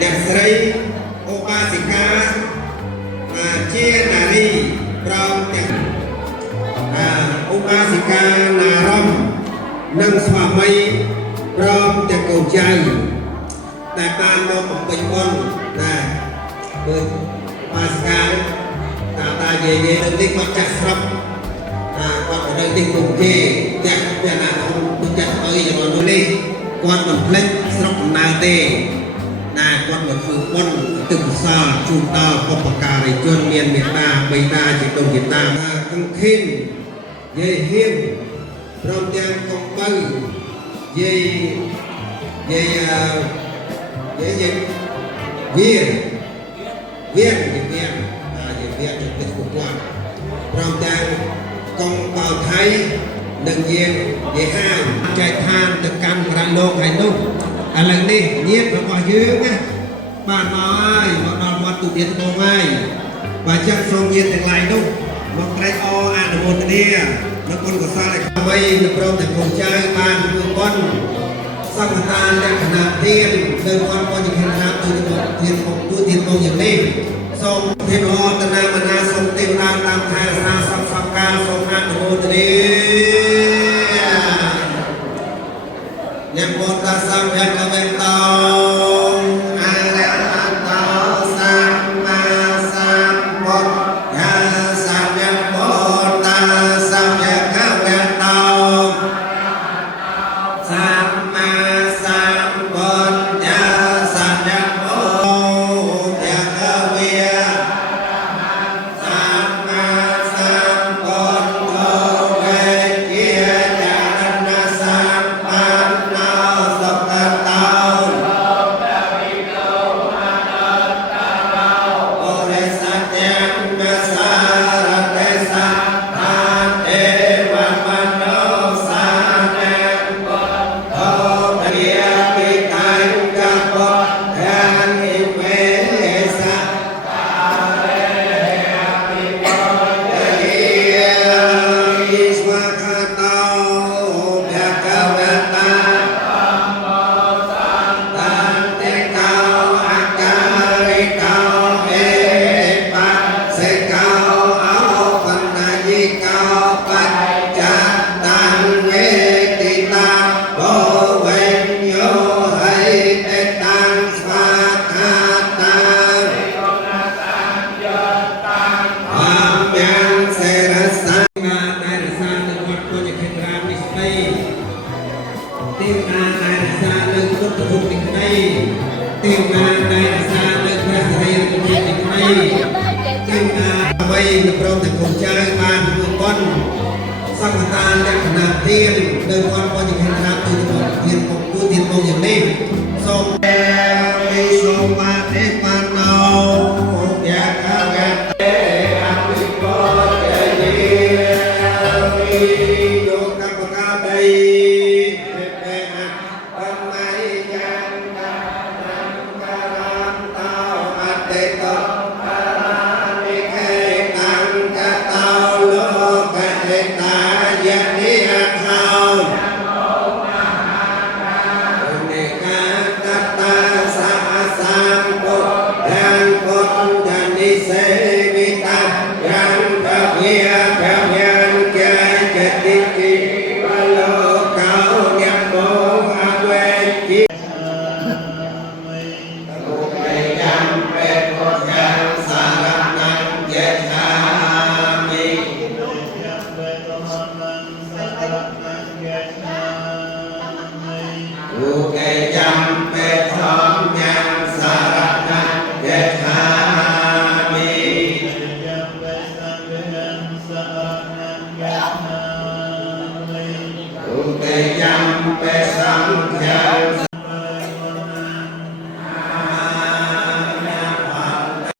អ្នកស្រីអូបាសិកាជានារីព្រមទាំងអូបាសិកាណារំនិងស្វាមីព្រមទាំងកូនចៅដែលបានមកបំពេញបុណ្យដែរគឺបាសិកាតាយាយនៅនេះគាត់ចាក់ស្រុកគាត់នៅទីគុំគេតែពេលណាខ្ញុំចាក់ឲ្យយ៉ាងនោះនេះគាត់មិនភ្លេចស្រុកកំណើតទេណាគាត់មកធ្វើបុណ្យទឹកកសលជូនដល់បុព្វការីជនមានមេត្តាបិតាជាដូនជាតាអង្គខិនយាយហ៊ានព្រមទាំងកុំបើយាយវាទឹកគុំគាត់ព្រមទាំងកុំបោថៃនឹងយាយហាងចែកឋានទៅកម្មប្រាលោកហើយនោះឥឡូវនេះញាតិរបស់យើងណាបានមកហើយមកដល់វត្តទូទានត្បូងហើយបើចឹងសូមញាតិទាំងឡាយនោះមកត្រេកអរអនុមោទនានៅបុណ្យកុសលឲ្យអ្វីនៅព្រមទាំងកូនចៅបានធ្វើបុណ្យសង្ឃតានលក្ខណៈទាននៅវត្តបុញ្ញខេត្តទូទានត្បូងយ៉ាងនេះសូមភាពល្អតនាមនាសូមទេវតាតាមថែរក្សាសពកាលសូមអនុមោទនាអ្នកបតសាមភវេតោអរហតោសម្មាសម្ពុទ្ធយាសម្យបតសម្យខវេតោសម្មាសម្ពុទ្ធយាសម្យបតយាខវេសម្មាសម្ពុទ្ធវេជាចារណសម្បានព្រមទាំងកូនចៅបានធ្វើបុណ្យសង្ឃតានលក្ខណៈទាននៅវត្តបុញ្ញខេត្តទូទានត្បូងយ៉ាងនេះសូមវិសុមាទេបានណោយាកាវេតេអភិបតេនីលោកកម្មកាដីHãy subscribe cho kênh Ghiền Mì Gõ để không bỏ lỡ เตยำเปส